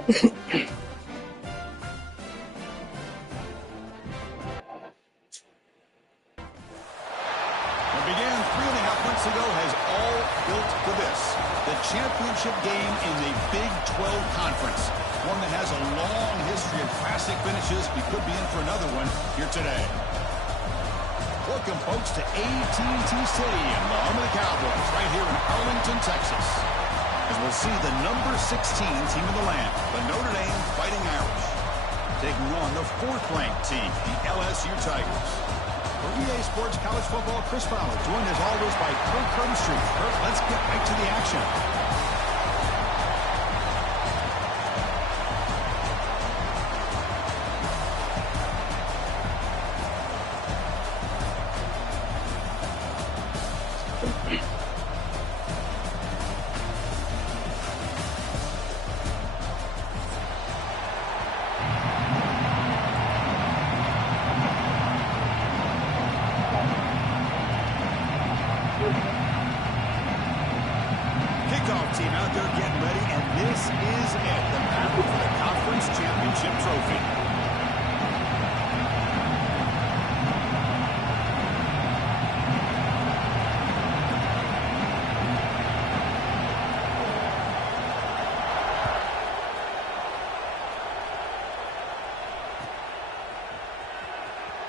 What began 3.5 months ago has all built to this. The championship game in the Big 12 Conference. One that has a long history of classic finishes. We could be in for another one here today. Welcome, folks, to AT&T Stadium, the home of the Cowboys, right here in Arlington, Texas. As we'll see the number 16 team in the land, the Notre Dame Fighting Irish, taking on the 4th-ranked team, the LSU Tigers. For EA Sports College Football, Chris Fowler, joined as always by Kirk Street. Kirk, let's get right to the action. Team out there getting ready, and this is it, the battle for the conference championship trophy.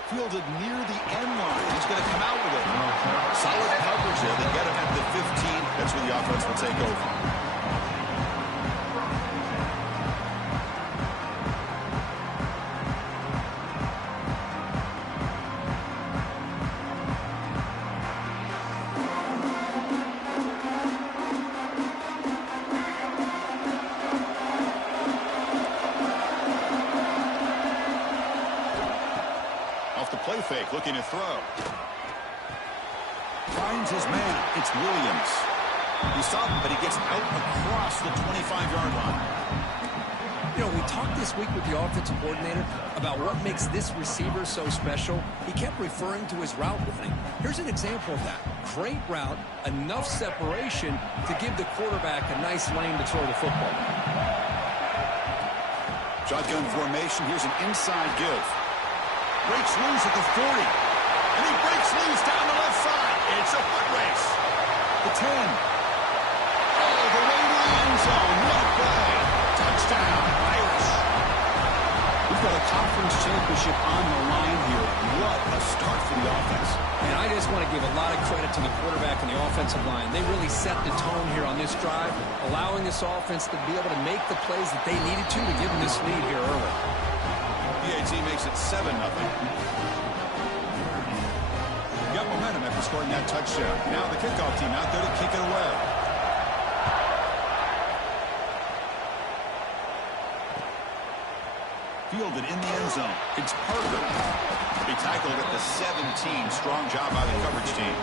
Fielded near the end line. He's going to come out with it. Solid coverage there. They get him at the 15. That's where the offense will take over. Play fake, looking to throw. Finds his man. It's Williams. He saw him, but he gets out across the 25-yard line. You know, we talked this week with the offensive coordinator about what makes this receiver so special. He kept referring to his route running. Here's an example of that. Great route, enough separation to give the quarterback a nice lane to throw the football. Shotgun formation. Here's an inside give. Breaks loose at the 40. And he breaks loose down the left side. It's a foot race. The 10. All the way to the end zone. What a play. Touchdown, Irish. We've got a conference championship on the line here. What a start for the offense. And I just want to give a lot of credit to the quarterback and the offensive line. They really set the tone here on this drive, allowing this offense to be able to make the plays that they needed to give them this lead here early. PAT makes it 7-0. Got momentum after scoring that touchdown. Now the kickoff team out there to kick it away. Fielded in the end zone. It's Parker. He tackled at the 17. Strong job by the coverage team.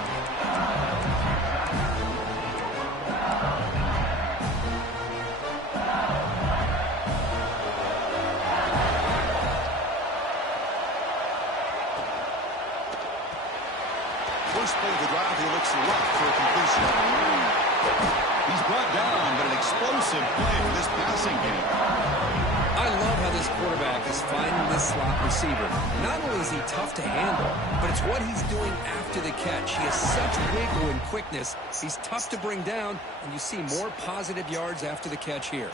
First play of the drive, he looks left for a completion. He's brought down, but an explosive play for this passing game. I love how this quarterback is finding this slot receiver. Not only is he tough to handle, but it's what he's doing after the catch. He has such wiggle and quickness. He's tough to bring down, and you see more positive yards after the catch here.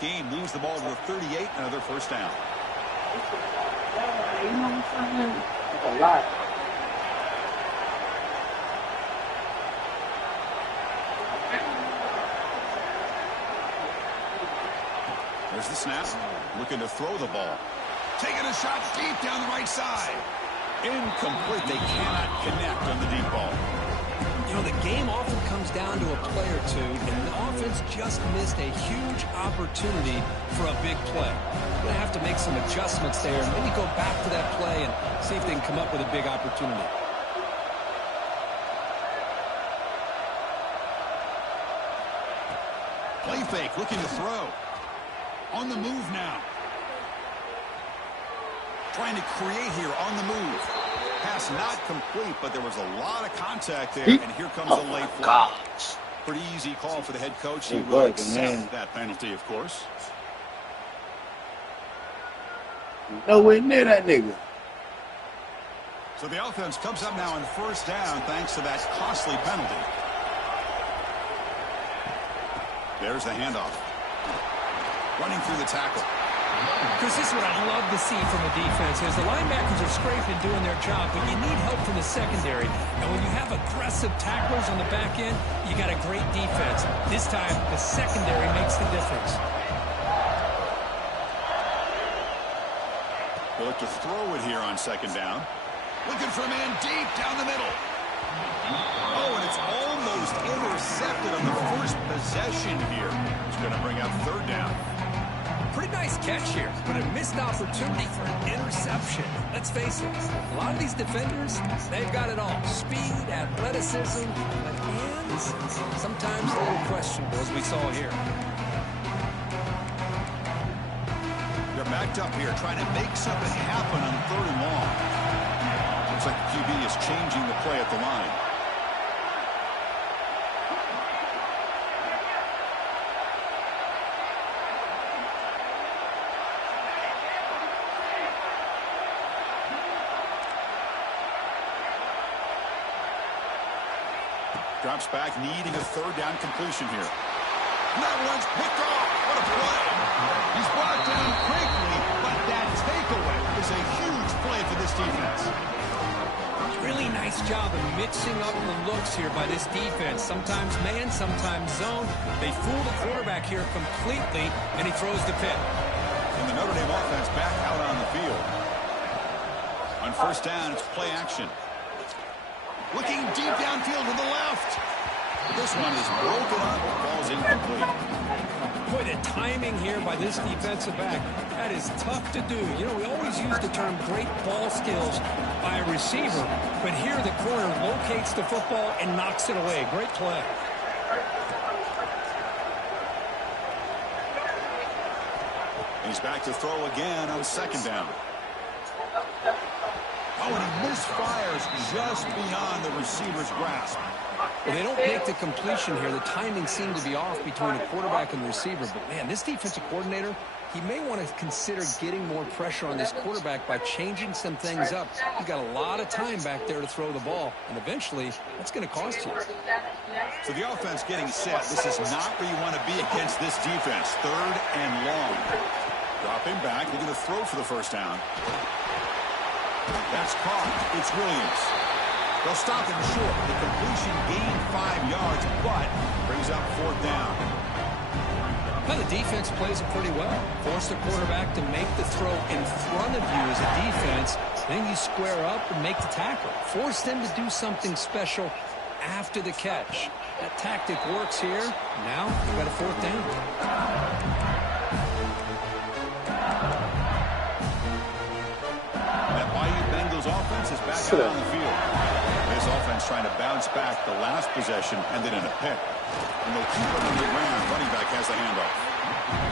Gain moves the ball to the 38, another first down. There's the snap. Looking to throw the ball. Taking a shot deep down the right side. Incomplete. They cannot connect on the deep ball. You know, the game often comes down to a play or two, and the offense just missed a huge opportunity for a big play. They're going to have to make some adjustments there and maybe go back to that play and see if they can come up with a big opportunity. Play fake, looking to throw. On the move now. Trying to create here on the move. Pass not complete, but there was a lot of contact there, and here comes a late flag. Pretty easy call for the head coach. He Good will work, accept man. that penalty, of course. Nowhere near that nigga. So the offense comes up now on first down thanks to that costly penalty. There's the handoff. Running through the tackle. Chris, this is what I love to see from the defense is the linebackers are scraping doing their job, but you need help from the secondary. And when you have aggressive tacklers on the back end, you got a great defense. This time, the secondary makes the difference. They'll look to throw it here on second down. Looking for a man deep down the middle. Oh, and it's almost intercepted on the first possession here. It's going to bring up third down. Pretty nice catch here, but a missed opportunity for an interception. Let's face it, a lot of these defenders, they've got it all. Speed, athleticism, but hands, sometimes a little questionable, as we saw here. They're backed up here, trying to make something happen on third and long. Looks like the QB is changing the play at the line. Drops back, needing a third down completion here. And that one's picked off. What a play. He's brought down quickly, but that takeaway is a huge play for this defense. Really nice job of mixing up the looks here by this defense. Sometimes man, sometimes zone. They fool the quarterback here completely, and he throws the pick. And the Notre Dame offense back out on the field. On first down, it's play action. Looking deep downfield to the left. This one is broken up. Ball's incomplete. Boy, the timing here by this defensive back, that is tough to do. You know, we always use the term great ball skills by a receiver, but here the corner locates the football and knocks it away. Great play. He's back to throw again on second down. Oh, and he misfires just beyond the receiver's grasp. Well, they don't make the completion here. The timing seemed to be off between the quarterback and the receiver. But, man, this defensive coordinator, he may want to consider getting more pressure on this quarterback by changing some things up. He's got a lot of time back there to throw the ball, and eventually that's going to cost you. So the offense getting set. This is not where you want to be against this defense. Third and long. Dropping back. They're going to throw for the first down. That's caught. It's Williams. They'll stop him short. The completion gained 5 yards, but brings up fourth down. Well, the defense plays it pretty well. Force the quarterback to make the throw in front of you as a defense. Then you square up and make the tackle. Force them to do something special after the catch. That tactic works here. Now you've got a fourth down. Offense is back out on the field. This offense trying to bounce back the last possession, ended in a pick. And they'll keep it on the ground. Running back has the handoff.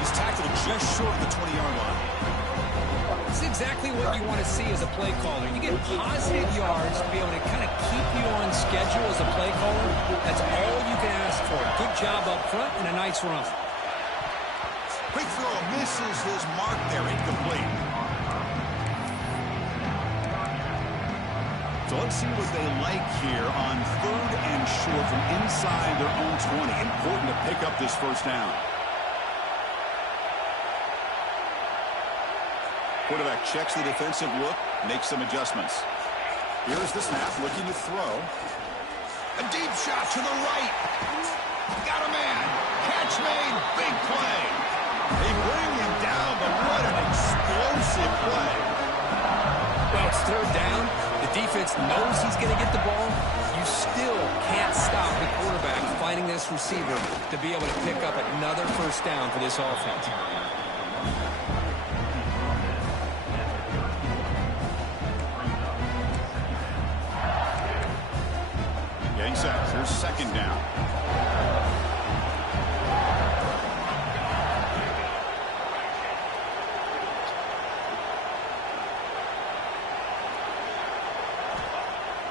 He's tackled just short of the 20-yard line. It's exactly what you want to see as a play caller. You get positive yards to be able to kind of keep you on schedule as a play caller. That's all you can ask for. Good job up front and a nice run. Quick throw misses his mark there. Incomplete. So let's see what they like here on third and short from inside their own 20. Important to pick up this first down. Quarterback checks the defensive look, makes some adjustments. Here's the snap, looking to throw. A deep shot to the right. Got a man. Catch made. Big play. They bring him down, but what an explosive play. Well, it's third down. The defense knows he's going to get the ball. You still can't stop the quarterback finding this receiver to be able to pick up another first down for this offense. Getting set. Here's second down.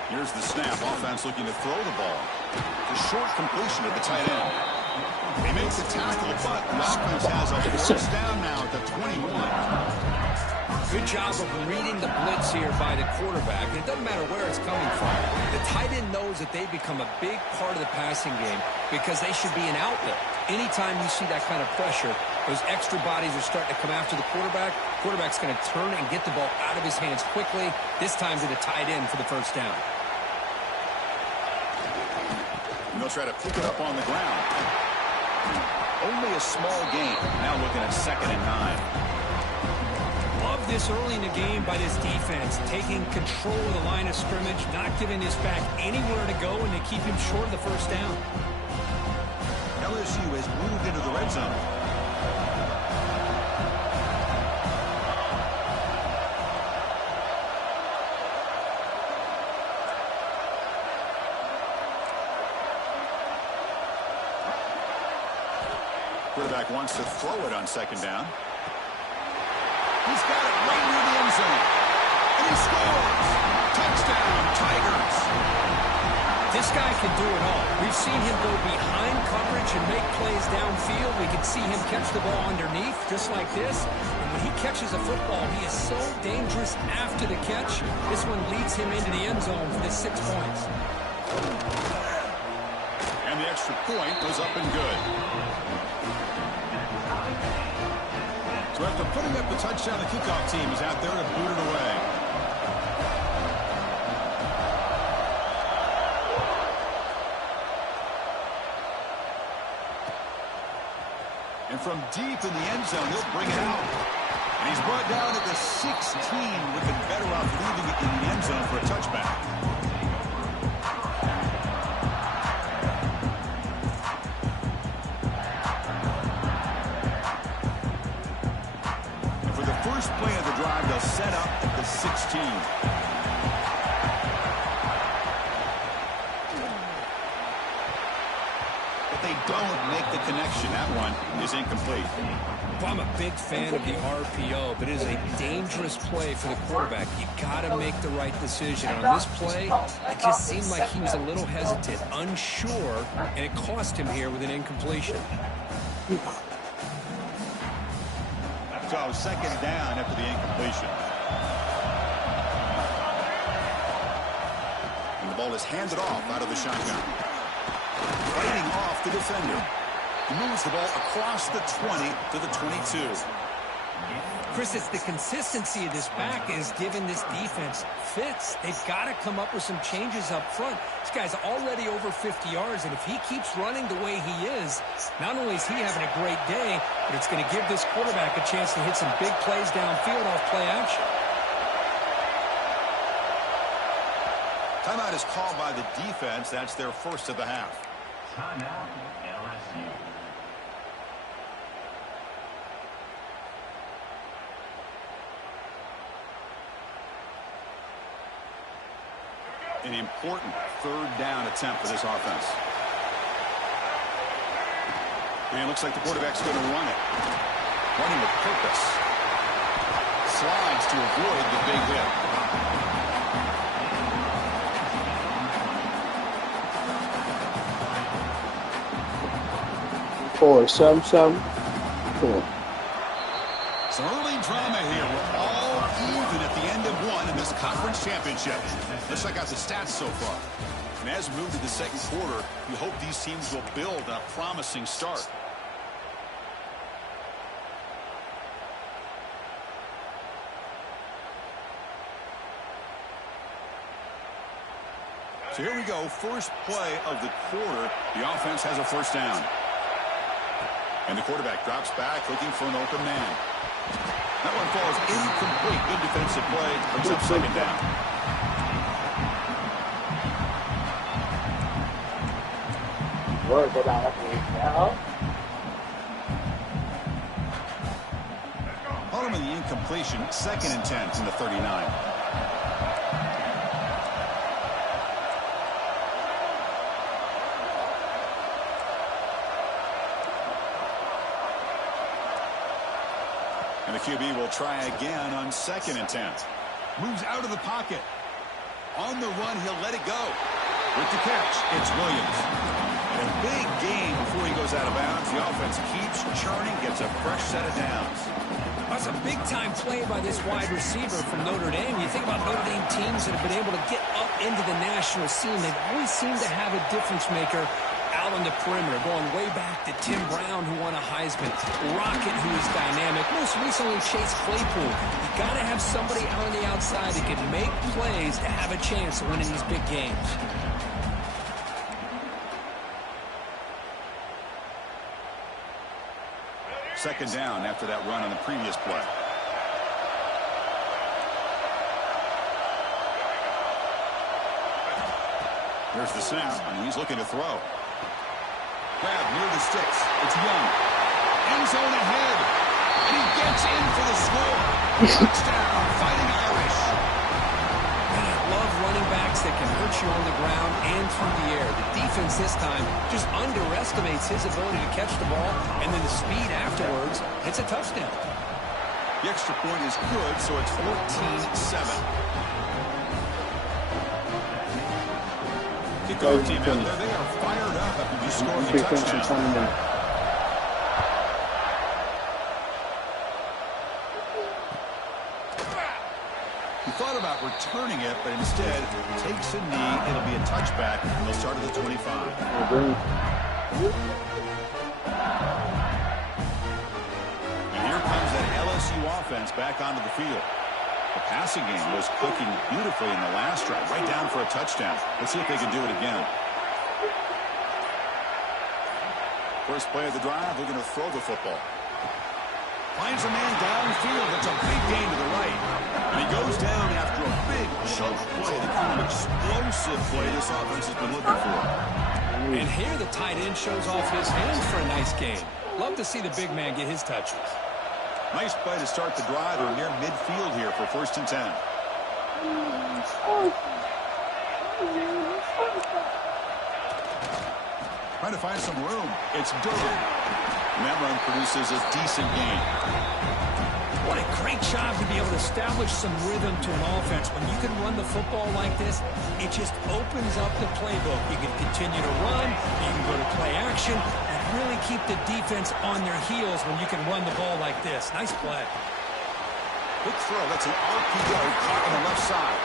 Here's Here's the snap. Offense looking to throw the ball. The short completion at the tight end. He makes the tackle, but the offense has a first down now at the 21. Good job of reading the blitz here by the quarterback. It doesn't matter where it's coming from. The tight end knows that they become a big part of the passing game because they should be an outlet. Anytime you see that kind of pressure, those extra bodies are starting to come after the quarterback. Quarterback's going to turn and get the ball out of his hands quickly, this time to the tight end for the first down. And they'll try to pick it up on the ground. Only a small gain. Now looking at 2nd and 9. Love this early in the game by this defense, taking control of the line of scrimmage, not giving this back anywhere to go, and they keep him short of the first down. LSU has moved into the red zone. Quarterback wants to throw it on 2nd down. He's got it right near the end zone. And he scores. Touchdown, Tigers. This guy can do it all. We've seen him go behind coverage and make plays downfield. We can see him catch the ball underneath, just like this. And when he catches a football, he is so dangerous after the catch. This one leads him into the end zone for the 6 points. And the extra point was up and good. So after putting up the touchdown, the kickoff team is out there to boot it away. And from deep in the end zone, he'll bring it out. And he's brought down at the 16, looking better off leaving it in the end zone for a touchback. First play of the drive, they'll set up at the 16. But they don't make the connection. That one is incomplete. Well, I'm a big fan of the RPO, but it is a dangerous play for the quarterback. You got to make the right decision. On this play, it just seemed like he was a little hesitant, unsure, and it cost him here with an incompletion. So 2nd down after the incompletion. And the ball is handed off out of the shotgun. Fighting off the defender. He moves the ball across the 20 to the 22. Chris, it's the consistency of this back is giving this defense fits. They've got to come up with some changes up front. This guy's already over 50 yards, and if he keeps running the way he is, not only is he having a great day, but it's going to give this quarterback a chance to hit some big plays downfield off play action. Timeout is called by the defense. That's their first of the half. Timeout, LSU. An important 3rd down attempt for this offense. And it looks like the quarterback's going to run it. Running with purpose. Slides to avoid the big hit. Or some. Cool. Some early drama here. We're all even at the end of one in this conference championship. Let's check out the stats so far. And as we move to the 2nd quarter, we hope these teams will build on a promising start. So here we go. First play of the quarter. The offense has a first down. And the quarterback drops back looking for an open man. That one falls incomplete. Good defensive play. Brings up 2nd down. Following the incompletion, 2nd and 10 from the 39. And the QB will try again on 2nd and 10. Moves out of the pocket. On the run, he'll let it go. With the catch, it's Williams. And a big game before he goes out of bounds. The offense keeps churning, gets a fresh set of downs. That's a big-time play by this wide receiver from Notre Dame. You think about Notre Dame teams that have been able to get up into the national scene. They've always seemed to have a difference maker out on the perimeter, going way back to Tim Brown, who won a Heisman, Rocket, who is dynamic, most recently Chase Claypool. You got to have somebody out on the outside that can make plays to have a chance of winning these big games. Second down after that run on the previous play. Here's the snap, and he's looking to throw. Grab near the sticks. It's Young. End zone ahead. And he gets in for the score. Touchdown, Fighting Irish. Man, I love running backs that can hurt you on the ground and through the air. The defense this time just underestimates his ability to catch the ball, and then the speed afterwards, it's a touchdown. The extra point is good, so it's 14-7. Kickoff team out there, they are fired up after just scoring a touchdown. He thought about returning it, but instead takes a knee. It'll be a touchback, and they'll start at the 25. And here comes that LSU offense back onto the field. The passing game was clicking beautifully in the last drive, right down for a touchdown. Let's see if they can do it again. First play of the drive, they're going to throw the football. Finds a man downfield. That's a big gain to the right. And he goes down after a big choke play, the kind of explosive play this offense has been looking for. And here the tight end shows off his hands for a nice game. Love to see the big man get his touches. Nice play to start the drive. We're near midfield here for 1st and 10. Trying to find some room. It's Durham. And that run produces a decent gain. What a great job to be able to establish some rhythm to an offense. When you can run the football like this, it just opens up the playbook. You can continue to run, you can go to play action, and really keep the defense on their heels when you can run the ball like this. Nice play. Quick throw. That's an RPO caught on the left side.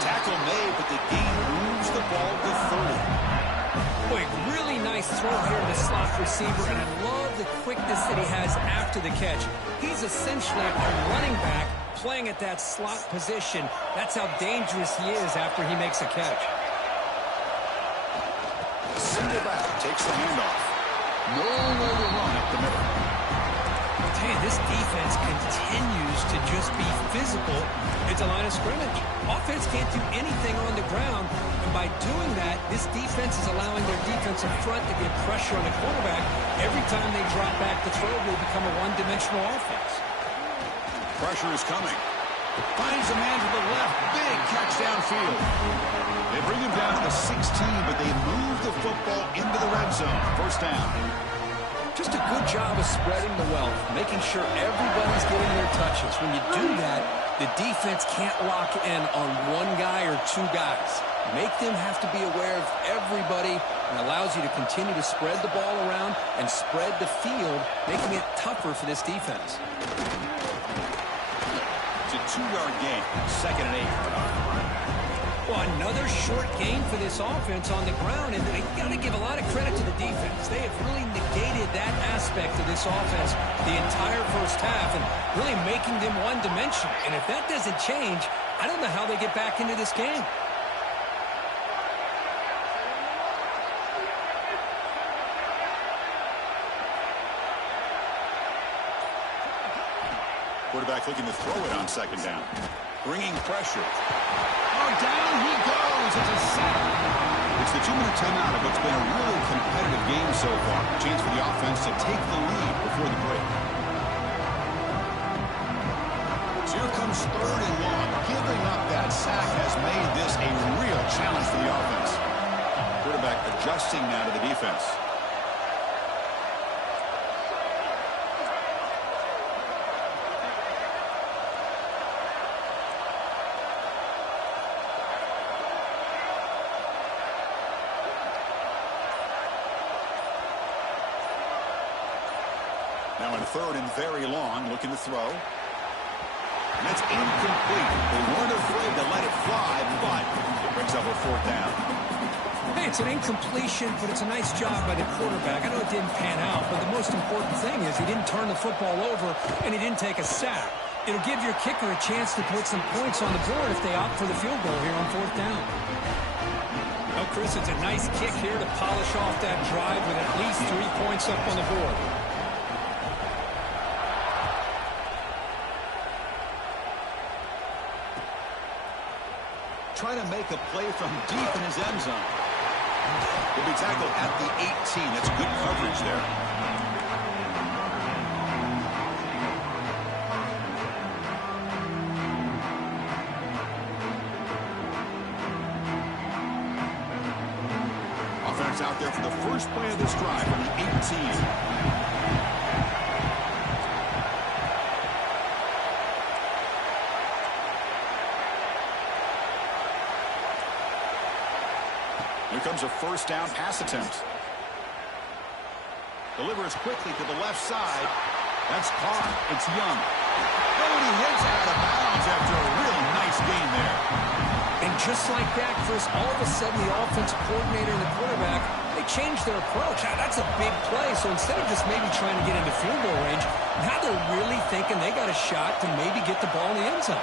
Tackle made, but the gain moves the ball to 30. Boy, really nice throw here to the slot receiver, and I love the quickness that he has after the catch. He's essentially a running back playing at that slot position. That's how dangerous he is after he makes a catch. Single back takes the handoff. Nowhere to run up the middle. I'll tell you, this defense continues to just be physical. It's a line of scrimmage. Offense can't do anything on the ground. And by doing that, this defense is allowing their defensive front to get pressure on the quarterback. Every time they drop back to throw, they become a one-dimensional offense. Pressure is coming. Finds a man to the left. Big catch downfield. They bring him down to the 16, but they move the football into the red zone. First down. Just a good job of spreading the wealth, making sure everybody's getting their touches. When you do that, the defense can't lock in on one guy or two guys. Make them have to be aware of everybody, and allows you to continue to spread the ball around and spread the field, making it tougher for this defense. It's a 2-yard gain. 2nd and 8. Well, another short gain for this offense on the ground, and you got to give a lot of credit to the defense. They have really negated that aspect of this offense the entire first half and really making them one-dimensional. And if that doesn't change, I don't know how they get back into this game. Quarterback looking to throw it on 2nd down. Bringing pressure. Oh, down he goes. It's a sack. It's the 2-minute timeout of what's been a really competitive game so far. A chance for the offense to take the lead before the break. So here comes 3rd and long. Giving up that sack has made this a real challenge for the offense. Quarterback adjusting now to the defense. Now in third and very long, looking to throw. And that's incomplete. They weren't afraid to let it fly, but it brings up a fourth down. Hey, it's an incompletion, but it's a nice job by the quarterback. I know it didn't pan out, but the most important thing is he didn't turn the football over and he didn't take a sack. It'll give your kicker a chance to put some points on the board if they opt for the field goal here on fourth down. Well, Chris, it's a nice kick here to polish off that drive with at least 3 points up on the board. Trying to make a play from deep in his end zone. He'll be tackled at the 18. That's good coverage there. Offense out there for the first play of this drive from the 18. Here comes a first down pass attempt. Delivers quickly to the left side. That's caught. It's Young. Oh, and he hits out of bounds after a really nice gain there. And just like that, Chris, all of a sudden the offensive coordinator and the quarterback, they changed their approach. Now, that's a big play. So instead of just maybe trying to get into field goal range, now they're really thinking they got a shot to maybe get the ball in the end zone.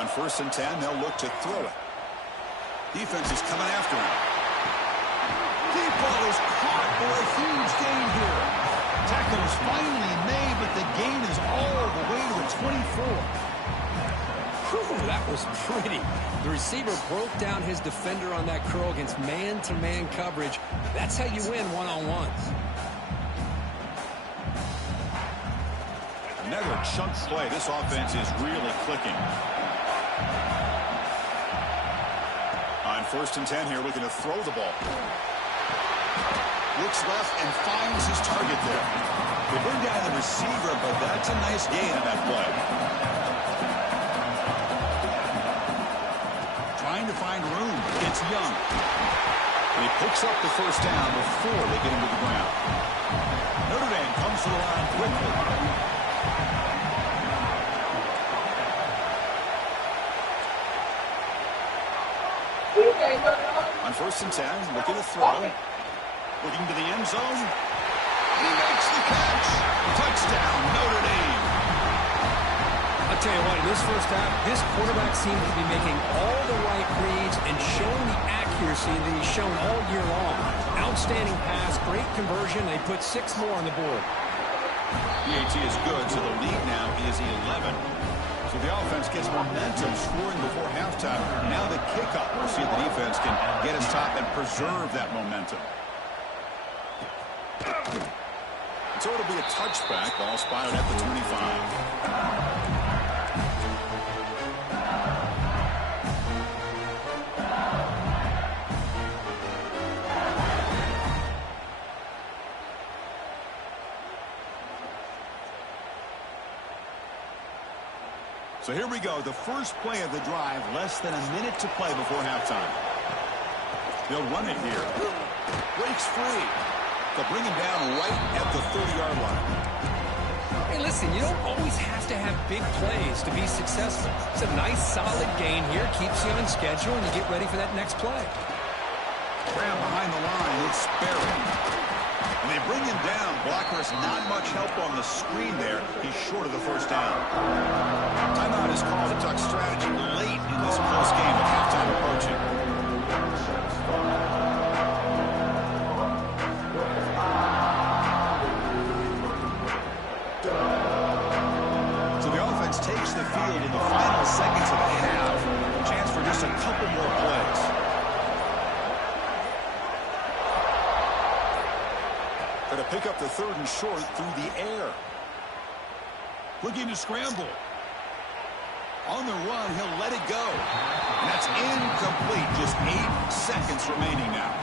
On 1st and 10, they'll look to throw it. Defense is coming after him. Deep ball is caught for a huge gain here. Tackle is finally made, but the gain is all the way to the 24. Whew, that was pretty. The receiver broke down his defender on that curl against man-to-man coverage. That's how you win one-on-ones. Another chunk play. This offense is really clicking. On 1st and 10 here, looking to throw the ball. Looks left and finds his target there. They bring down the receiver, but that's a nice gain on that play. Trying to find room. It's Young. And he picks up the first down before they get him to the ground. Notre Dame comes to the line quickly. On 1st and 10, looking to throw. Looking to the end zone. He makes the catch. Touchdown, Notre Dame. I'll tell you what, in this first half, this quarterback seems to be making all the right reads and showing the accuracy that he's shown all year long. Outstanding pass, great conversion. They put 6 more on the board. PAT is good, so the lead now is 11. So the offense gets momentum scoring before halftime. Now the kickoff. We'll see if the defense can get his top and preserve that momentum. So it'll be a touchback. Ball spotted at the 25. So here we go, the first play of the drive, less than a minute to play before halftime. They'll run it here. Breaks free. They'll bring him down right at the 30-yard line. Hey, listen, you don't always have to have big plays to be successful. It's a nice, solid gain here. Keeps you on schedule, and you get ready for that next play. Graham behind the line. It's Barrett. And they bring him down. Blockers not much help on the screen there. He's short of the first down. Timeout is called. The Duck strategy late in this close game with halftime approaching. So the offense takes the field in the final seconds of the half. Chance for just a couple more plays. Going to pick up the 3rd and short through the air. Looking to scramble. On the run, he'll let it go. And that's incomplete. Just 8 seconds remaining now.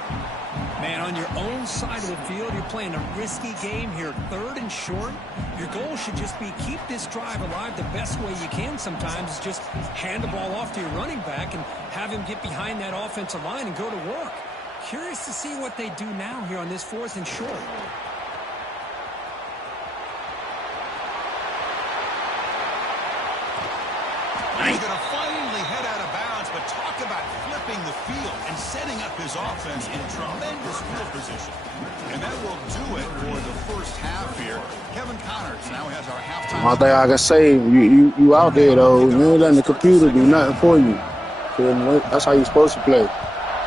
Man, on your own side of the field, you're playing a risky game here, 3rd and short. Your goal should just be keep this drive alive the best way you can sometimes is just hand the ball off to your running back and have him get behind that offensive line and go to work. Curious to see what they do now here on this 4th and short. He's going to finally head out of bounds, but talk about flipping the field and setting up his offense in tremendous field position. And that will do it for the first half here. Kevin Connors now has our halftime. One thing I can say, you out there, though. You ain't letting the computer do nothing for you. That's how you're supposed to play.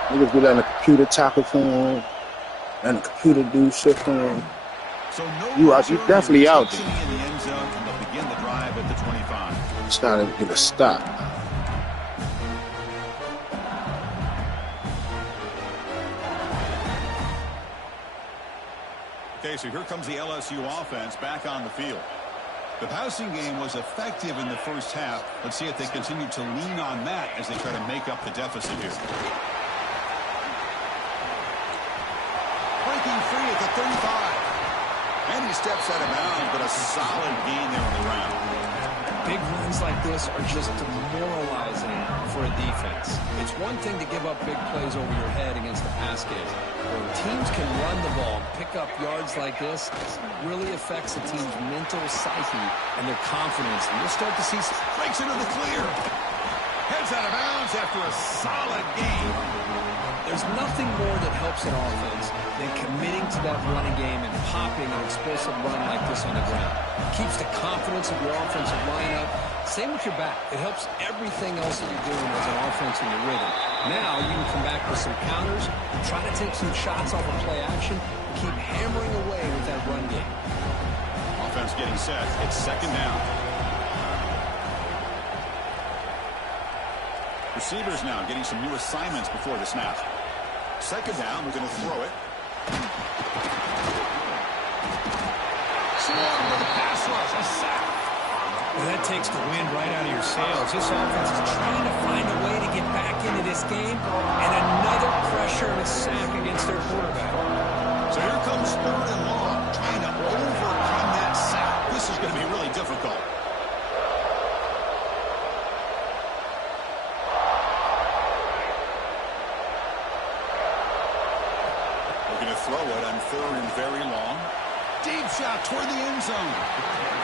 Niggas be letting the computer tackle for him, and the computer do shit for him. So You definitely out there. In the end zone, and they'll begin the drive at the 25. It's gotta get a stop. Okay, so here comes the LSU offense back on the field. The passing game was effective in the first half. Let's see if they continue to lean on that as they try to make up the deficit here. Breaking free at the 35. And he steps out of bounds, but a solid gain there on the ground. Big runs like this are just demoralizing for a defense. It's one thing to give up big plays over your head against the pass game. When teams can run the ball, pick up yards like this, it really affects a team's mental psyche and their confidence. And you'll start to see Breaks into the clear. Heads out of bounds after a solid gain. there's nothing more that helps an offense than committing to that running game and popping an explosive run like this on the ground. It keeps the confidence of your offensive lineup. Same with your back. It helps everything else that you're doing as an offense in your rhythm. Now you can come back with some counters, try to take some shots off of play action, keep hammering away with that run game. Offense getting set. It's second down. Receivers now getting some new assignments before the snap. Second down, we're going to throw it. Swarm with a pass rush, a sack. Well, that takes the wind right out of your sails. This offense is trying to find a way to get back into this game, and another pressure and a sack against their quarterback. So here comes third and long, trying to overcome that sack. This is going to be really difficult. Throw it on third and very long. Deep shot toward the end zone.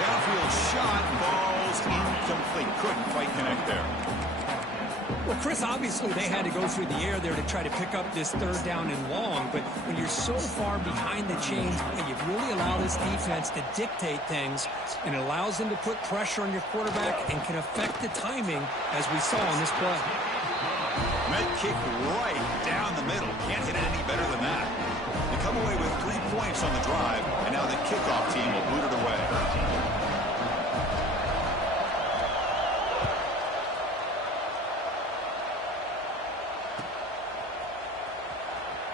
Downfield shot, balls incomplete. Couldn't quite connect there. Well, Chris, obviously they had to go through the air there to try to pick up this third down and long, but when you're so far behind the chains, you really allow this defense to dictate things, and it allows them to put pressure on your quarterback and can affect the timing, as we saw on this play. Med kick right down the middle. Can't hit it any better than that. They come away with 3 points on the drive, and now the kickoff team will boot it away.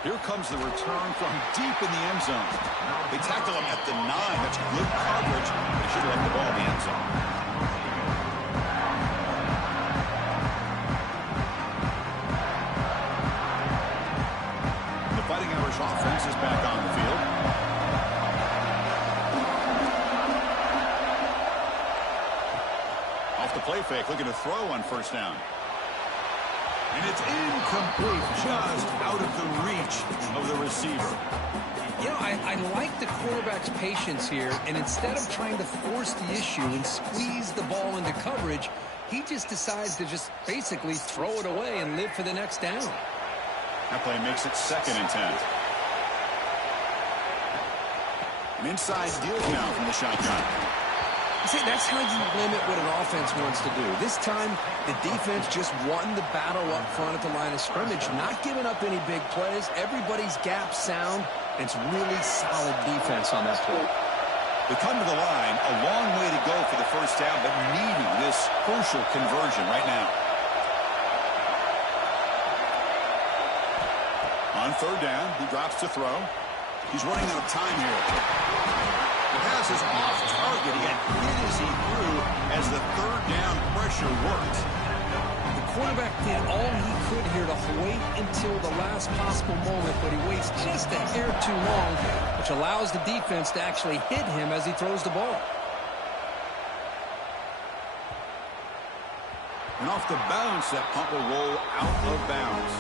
Here comes the return from deep in the end zone. They tackle him at the 9. That's good coverage. They should have left the ball in the end zone. Fighting Irish offense is back on the field. Off the play fake, looking to throw on first down. And it's incomplete, just out of the reach of the receiver. You know, I like the quarterback's patience here, and instead of trying to force the issue and squeeze the ball into coverage, he just decides to just basically throw it away and live for the next down. That play makes it 2nd and 10. An inside deal now from the shotgun. See, that's how you limit what an offense wants to do. This time, the defense just won the battle up front at the line of scrimmage, not giving up any big plays. Everybody's gap sound. It's really solid defense on that play. They come to the line, a long way to go for the first down, but needing this crucial conversion right now. On third down, he drops to throw. He's running out of time here. The pass is off target. He got hit as he threw as the third down pressure worked. The quarterback did all he could here to wait until the last possible moment, but he waits just a hair too long, which allows the defense to actually hit him as he throws the ball. And off the bounce, that punt will roll out of bounds.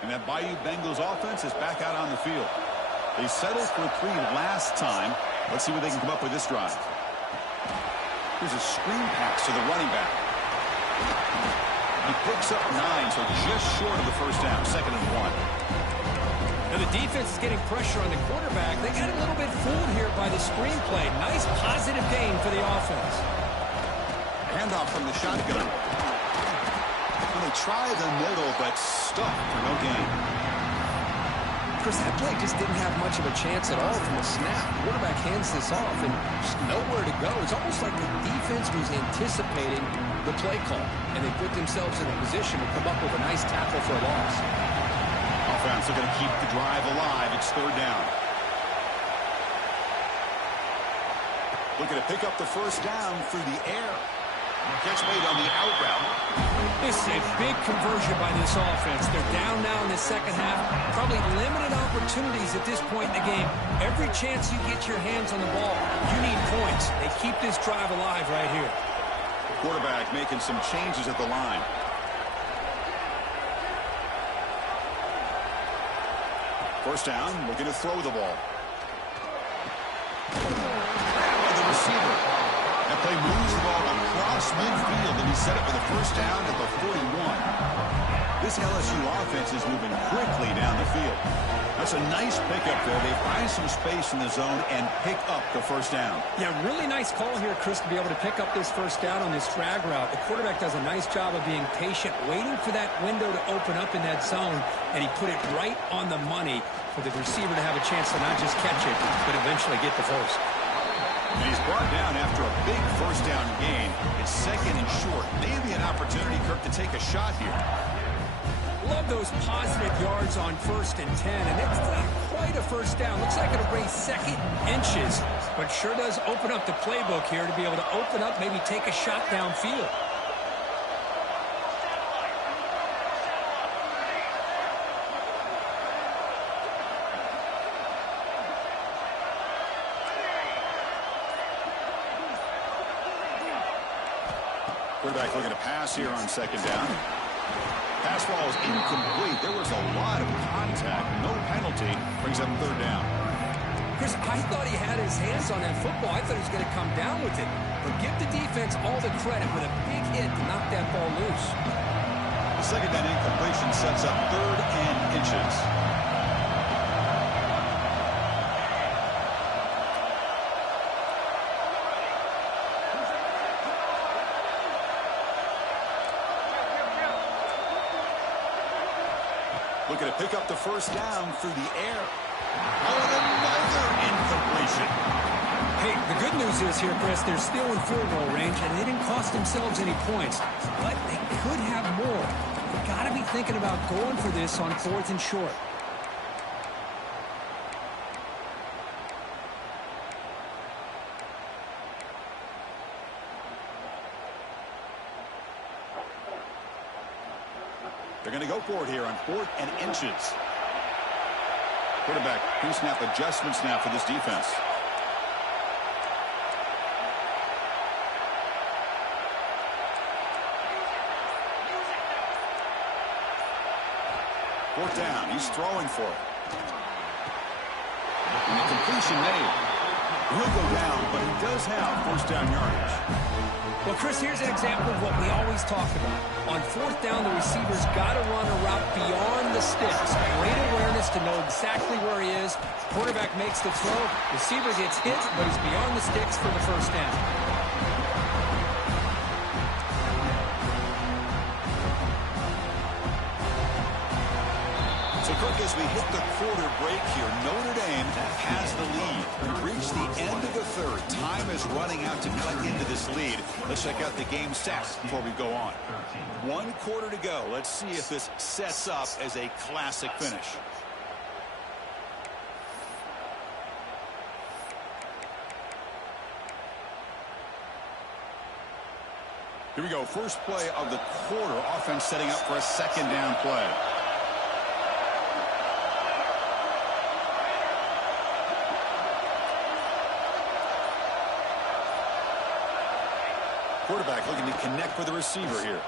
And that Bayou Bengals offense is back out on the field. They settled for 3 last time. Let's see what they can come up with this drive. Here's a screen pass to the running back. He picks up 9, so just short of the first down, 2nd and 1. Now the defense is getting pressure on the quarterback. They got a little bit fooled here by the screen play. Nice positive gain for the offense. Handoff from the shotgun. And they try the middle, but stuck for no gain. Chris, that play just didn't have much of a chance at all from the snap. The quarterback hands this off and just nowhere to go. It's almost like the defense was anticipating the play call, and they put themselves in a position to come up with a nice tackle for a loss. Offense are going to keep the drive alive. It's 3rd down. Looking to pick up the first down through the air. Catch made on the out route. This is a big conversion by this offense. They're down now in the second half. Probably limited opportunities at this point in the game. Every chance you get your hands on the ball, you need points. They keep this drive alive right here. Quarterback making some changes at the line. First down, looking to throw the ball. By the receiver. That play moves the ball across midfield, and he set it for the first down at the 41. This LSU offense is moving quickly down the field. That's a nice pickup there. They find some space in the zone and pick up the first down. Yeah, really nice call here, Chris, to be able to pick up this first down on this drag route. The quarterback does a nice job of being patient, waiting for that window to open up in that zone, and he put it right on the money for the receiver to have a chance to not just catch it, but eventually get the first. And he's brought down after a big first down gain. It's 2nd and short. Maybe an opportunity, Kirk, to take a shot here. Love those positive yards on 1st and 10, and it's not quite a first down. Looks like it'll bring 2nd inches, but sure does open up the playbook here to be able to open up, maybe take a shot downfield. Quarterback looking to pass here on 2nd down. Pass ball is incomplete. There was a lot of contact. No penalty. Brings up 3rd down. Chris, I thought he had his hands on that football. I thought he was going to come down with it. But give the defense all the credit with a big hit to knock that ball loose. The 2nd down incompletion sets up 3rd and inches. Looking to pick up the first down through the air. Oh, another incompletion. Hey, the good news is here, Chris, they're still in field goal range, and they didn't cost themselves any points. But they could have more. They've got to be thinking about going for this on 4th and short. They're going to go for it here on 4th and inches. Quarterback pre-snap adjustments now for this defense. Fourth down. He's throwing for it. And the completion made. He'll go down, but he does have first down yardage. Well, Chris, here's an example of what we always talk about. On 4th down, the receiver's got to run a route beyond the sticks. Great awareness to know exactly where he is. Quarterback makes the throw. Receiver gets hit, but he's beyond the sticks for the first down. So, Kirk, as we hit the quarter break here, Notre Dame has the lead. We've reached the end of the 3rd. Time is running out to cut into this lead. Let's check out the game stats before we go on. 1 quarter to go. Let's see if this sets up as a classic finish. Here we go. First play of the quarter. Offense setting up for a second down play. Quarterback looking to connect with the receiver here.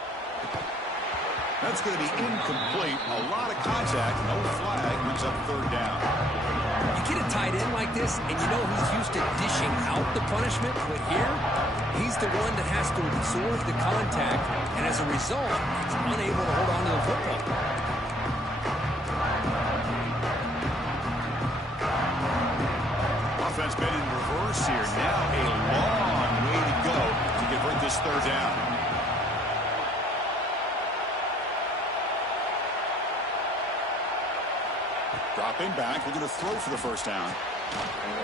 That's going to be incomplete. A lot of contact. No flag. Brings up third down. You get a tight end like this, and you know he's used to dishing out the punishment. But here, he's the one that has to absorb the contact, and as a result, he's unable to hold on to the football. Offense been in reverse here. Now a long way to go to convert this third down. Dropping back, we're going to throw for the first down.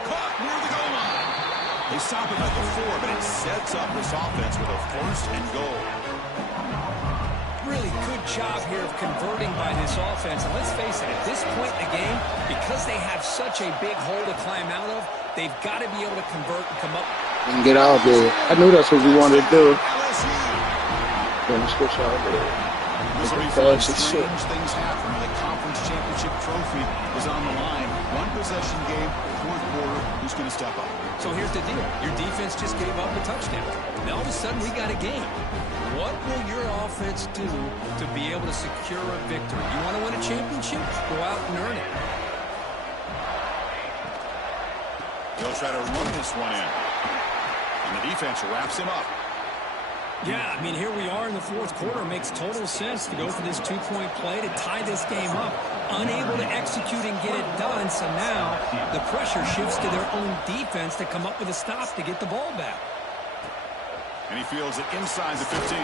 Caught near the goal line. They stop him at the 4, but it sets up this offense with a first and goal. Really good job here of converting by this offense. And let's face it, at this point in the game, because they have such a big hole to climb out of, they've got to be able to convert and come up. And get out there. I knew that's what we wanted to do. LSU. Let's go out there. This will be fun. Strange things happen. The conference championship trophy is on the line. One possession game, fourth quarter. Who's going to step up? So here's the deal. Your defense just gave up a touchdown. Now all of a sudden we got a game. What will your offense do to be able to secure a victory? You want to win a championship? Go out and earn it. They'll try to run this one in. And the defense wraps him up. Yeah, I mean, here we are in the fourth quarter. It makes total sense to go for this two-point play to tie this game up. Unable to execute and get it done, so now the pressure shifts to their own defense to come up with a stop to get the ball back. And he fields it inside the 15.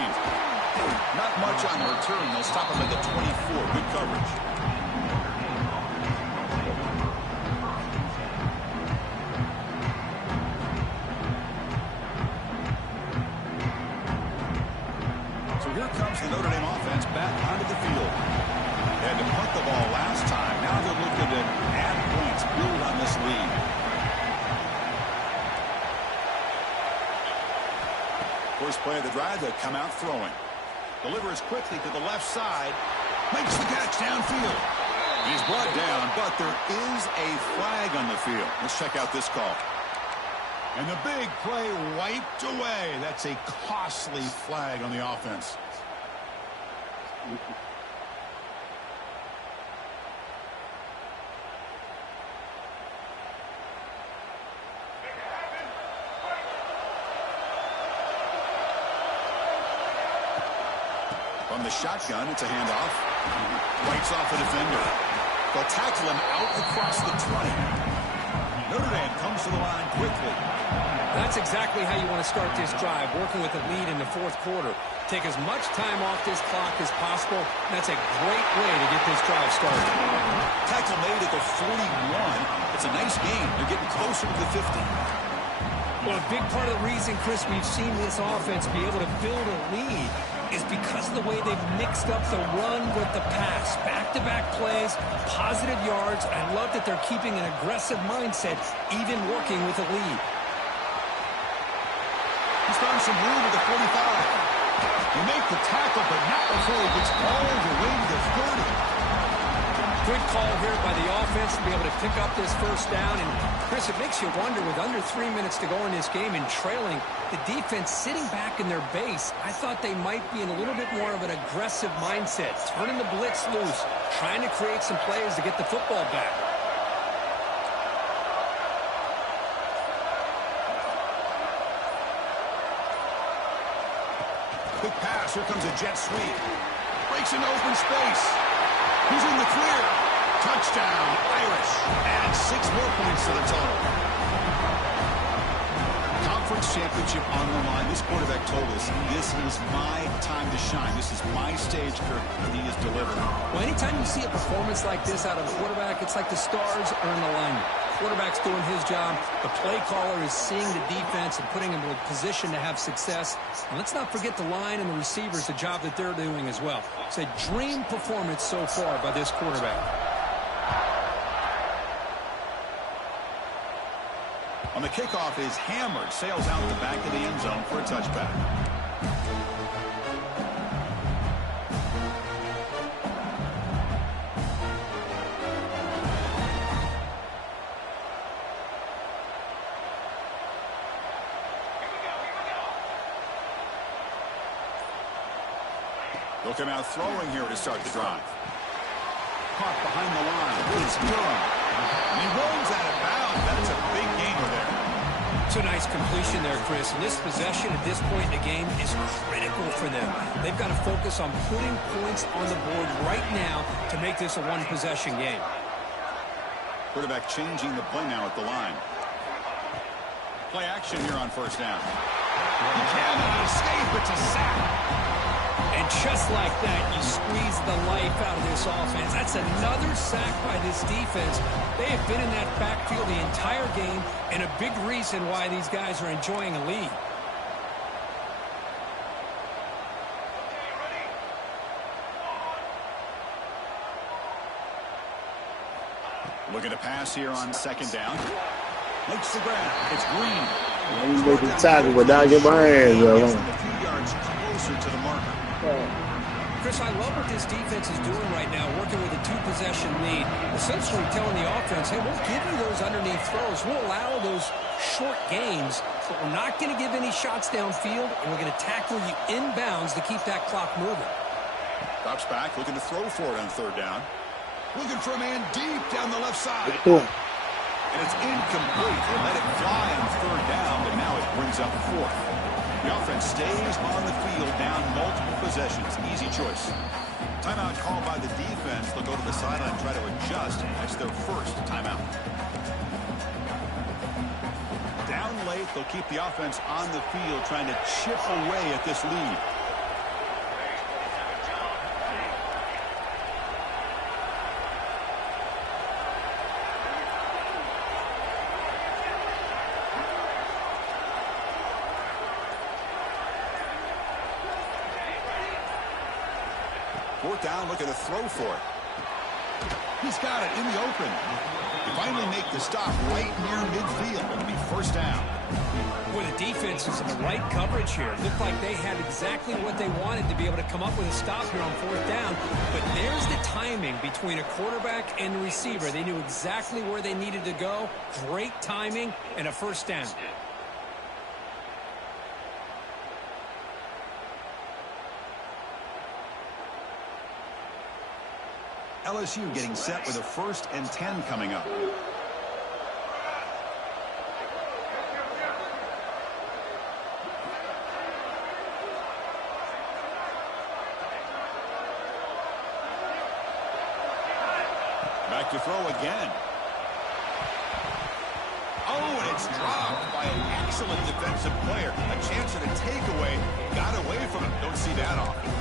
Not much on the return. They'll stop him at the 24. Good coverage. Here comes the Notre Dame offense back onto the field. They had to punt the ball last time. Now they're looking to add points, build on this lead. First play of the drive, they come out throwing. Delivers quickly to the left side. Makes the catch downfield. He's brought down, but there is a flag on the field. Let's check out this call. And the big play wiped away. That's a costly flag on the offense. From the shotgun, it's a handoff. Wipes off a defender. They'll tackle him out across the 20. Notre Dame comes to the line quickly. That's exactly how you want to start this drive, working with a lead in the fourth quarter. Take as much time off this clock as possible. That's a great way to get this drive started. Tackle made at the 41. It's a nice gain. They're getting closer to the 50. Well, a big part of the reason, Chris, we've seen this offense be able to build a lead is because of the way they've mixed up the run with the pass. Back-to-back plays, positive yards. I love that they're keeping an aggressive mindset, even working with a lead. He's found some room at the 45. You make the tackle, but not before he gets all the way to the 30. Good call here by the offense to be able to pick up this first down. And, Chris, it makes you wonder, with under 3 minutes to go in this game and trailing, the defense sitting back in their base, I thought they might be in a little bit more of an aggressive mindset, turning the blitz loose, trying to create some plays to get the football back. Quick pass. Here comes a jet sweep. Breaks into open space. He's in the clear. Touchdown, Irish. And 6 more points to the total. Conference championship on the line. This quarterback told us, this is my time to shine. This is my stage, Kirk, and he is delivering. Well, anytime you see a performance like this out of a quarterback, it's like the stars are in alignment. Quarterback's doing his job. The play caller is seeing the defense and putting him in a position to have success. And let's not forget the line and the receivers, the job that they're doing as well. It's a dream performance so far by this quarterback. On the kickoff is hammered, sails out the back of the end zone for a touchback. They'll come out throwing here to start the drive. Caught behind the line. It's Durham. He rolls out of bounds. That's a big gainer there. It's a nice completion there, Chris. And this possession at this point in the game is critical for them. They've got to focus on putting points on the board right now to make this a one-possession game. Quarterback changing the play now at the line. Play action here on first down. He cannot escape. It's a sack. And just like that, you squeeze the life out of this offense. That's another sack by this defense. They have been in that backfield the entire game, and a big reason why these guys are enjoying a lead. Looking to pass here on second down. Makes the grab. It's Green. He's making the tackle, but now get my hands up. A few yards closer to the marker. Chris, I love what this defense is doing right now, working with a two-possession lead, essentially telling the offense, hey, we'll give you those underneath throws. We'll allow those short gains, but we're not going to give any shots downfield, and we're going to tackle you inbounds to keep that clock moving. Drops back, looking to throw for it on third down. Looking for a man deep down the left side. And it's incomplete. They let it fly on third down, but now it brings up fourth. The offense stays on the field, down multiple possessions. Easy choice. Timeout called by the defense. They'll go to the sideline and try to adjust. That's their first timeout. Down late, they'll keep the offense on the field, trying to chip away at this lead. Fourth down, looking to throw for it. He's got it in the open. They finally make the stop right near midfield. It'll be first down. Boy, the defense is in the right coverage here. Looked like they had exactly what they wanted to be able to come up with a stop here on fourth down. But there's the timing between a quarterback and the receiver. They knew exactly where they needed to go. Great timing and a first down. LSU getting set with a 1st and 10 coming up. Back to throw again. Oh, and it's dropped by an excellent defensive player. A chance at a takeaway. Got away from him. Don't see that often.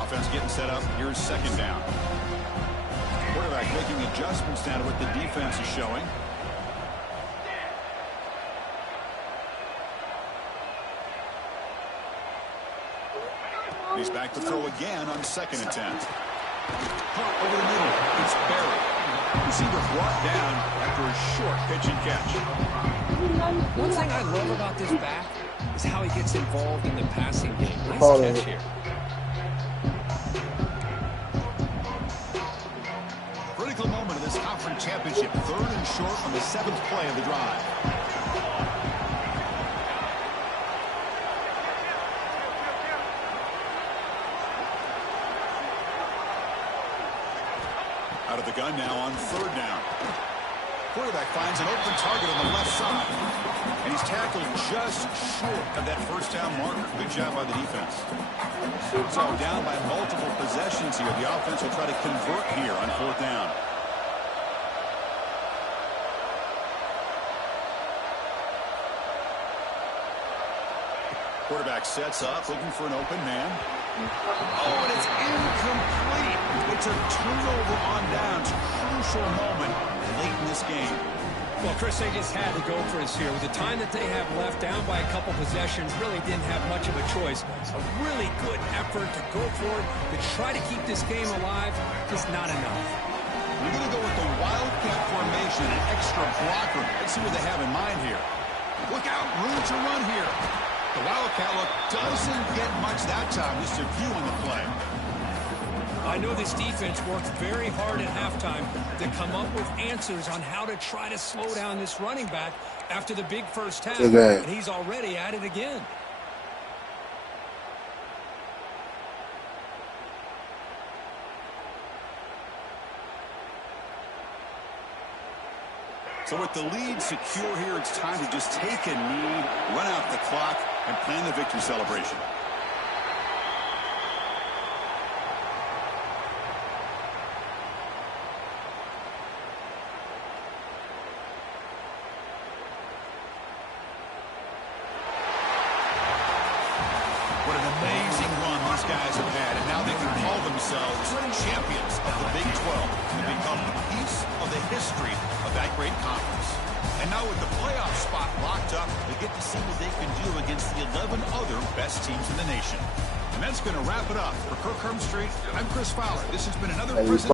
Offense getting set up. Here's second down. Quarterback making adjustments now to what the defense is showing. He's back to throw again on 2nd and 10. Caught over the middle. It's buried. Receiver brought down after a short pitch and catch. One thing I love about this back is how he gets involved in the passing game. Nice catch here. Critical moment of this conference championship. 3rd and short on the 7th play of the drive. Out of the gun now on 3rd down. Quarterback finds an open target on the left side. And he's tackled just short of that first down marker. Good job by the defense. So down by multiple possessions here. The offense will try to convert here on 4th down. Quarterback sets up, looking for an open man. Oh, and it's incomplete. It's a turnover on downs. Crucial moment late in this game. Well, Chris, they just had to go for us here. With the time that they have left, down by a couple possessions, really didn't have much of a choice. A really good effort to go for it, to try to keep this game alive, just not enough. We're going to go with the Wildcat formation, an extra blocker. Let's see what they have in mind here. Look out, room to run here. The Wildcat look doesn't get much that time, just a few on the play. I know this defense worked very hard at halftime to come up with answers on how to try to slow down this running back after the big first half. And he's already at it again. So with the lead secure here, it's time to just take a knee, run out the clock, and plan the victory celebration. What an amazing run these guys have had, and now they can call themselves champions of the Big 12 and become a piece of the history of that great conference. And now with the playoff spot locked up, they get to see what they can do against the 11 other best teams in the nation. And that's going to wrap it up. For Kirk Hermstreet, I'm Chris Fowler. This has been another presentation.